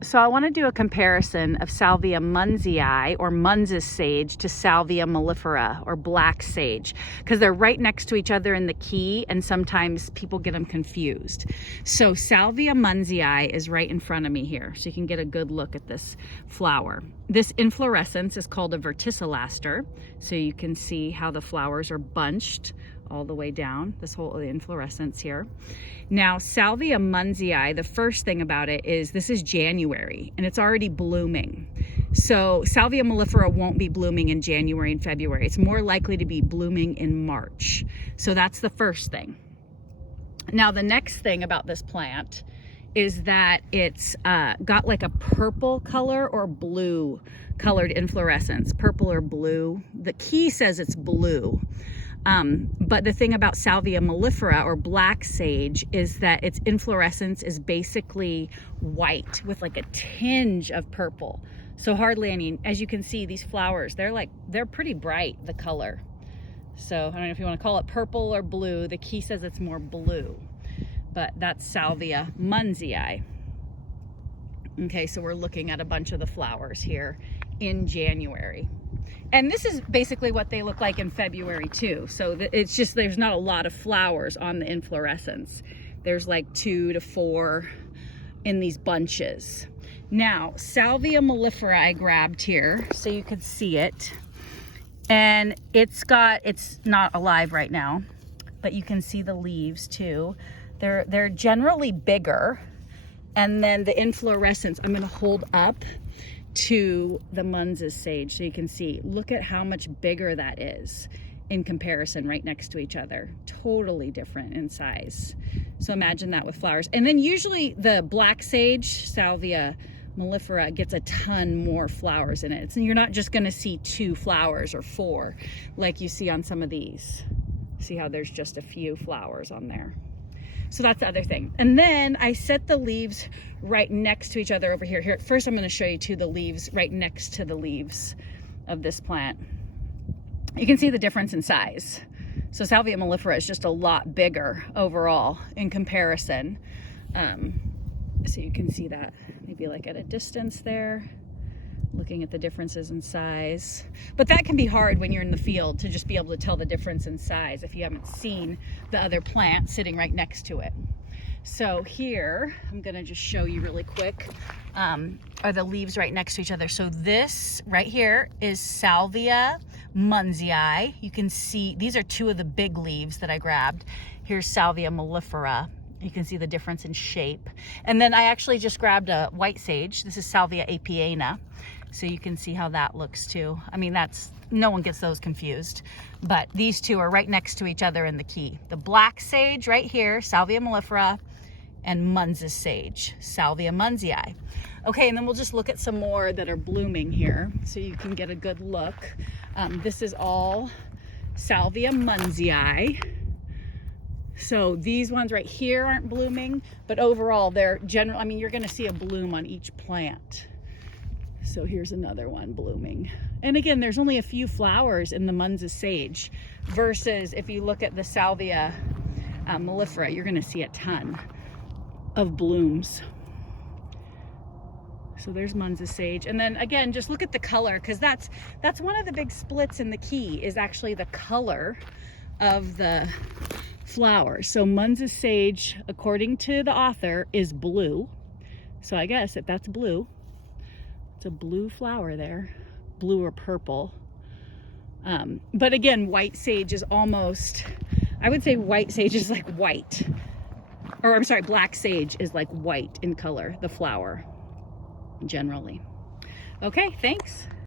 So I want to do a comparison of Salvia munzii or Munz's sage to Salvia mellifera or black sage, because they're right next to each other in the key and sometimes people get them confused. So Salvia munzii is right in front of me here, so you can get a good look at this flower. This inflorescence is called a verticillaster, so you can see how the flowers are bunched all the way down, this whole inflorescence here. Now, Salvia munzii, the first thing about it is this is January and it's already blooming. So Salvia mellifera won't be blooming in January and February. It's more likely to be blooming in March. So that's the first thing. Now, the next thing about this plant is that it's got like a purple color or blue colored inflorescence, purple or blue. The key says it's blue. But the thing about Salvia mellifera or black sage is that its inflorescence is basically white with like a tinge of purple. So hardly any, as you can see, these flowers, they're pretty bright, the color. So I don't know if you want to call it purple or blue. The key says it's more blue, but that's Salvia munzii. Okay, so we're looking at a bunch of the flowers here in January. And this is basically what they look like in February too. So it's just, there's not a lot of flowers on the inflorescence. There's like 2 to 4 in these bunches. Now, Salvia mellifera I grabbed here so you could see it. And it's not alive right now, but you can see the leaves too. They're generally bigger. And then the inflorescence, I'm gonna hold up to the Munz's sage so you can see. Look at how much bigger that is in comparison right next to each other. Totally different in size. So imagine that with flowers. And then usually the black sage, Salvia mellifera, gets a ton more flowers in it. So you're not just gonna see 2 flowers or 4 like you see on some of these. See how there's just a few flowers on there. So that's the other thing. And then I set the leaves right next to each other over here. Here, first I'm gonna show you the leaves right next to the leaves of this plant. You can see the difference in size. So Salvia mellifera is just a lot bigger overall in comparison. So you can see that maybe like at a distance there, looking at the differences in size. But that can be hard when you're in the field to just be able to tell the difference in size if you haven't seen the other plant sitting right next to it. So here, I'm gonna just show you really quick, are the leaves right next to each other. So this right here is Salvia munzii. You can see, these are 2 of the big leaves that I grabbed. Here's Salvia mellifera. You can see the difference in shape. And then I actually just grabbed a white sage. This is Salvia apiana. So you can see how that looks too. I mean, no one gets those confused, but these 2 are right next to each other in the key. The black sage right here, Salvia mellifera, and Munz's sage, Salvia munzii. Okay, and then we'll just look at some more that are blooming here so you can get a good look. This is all Salvia munzii. So these ones right here aren't blooming, but overall they're general. I mean, you're gonna see a bloom on each plant. So here's another one blooming. And again, there's only a few flowers in the Munz's sage versus if you look at the Salvia mellifera, you're gonna see a ton of blooms. So there's Munz's sage. And then again, just look at the color, because that's one of the big splits in the key is actually the color of the flower. So Munz's sage, according to the author, is blue. So I guess if that's blue, it's a blue flower there, blue or purple. But again, white sage is almost, I would say white sage is like white. Or I'm sorry, black sage is like white in color, the flower, generally. Okay, thanks.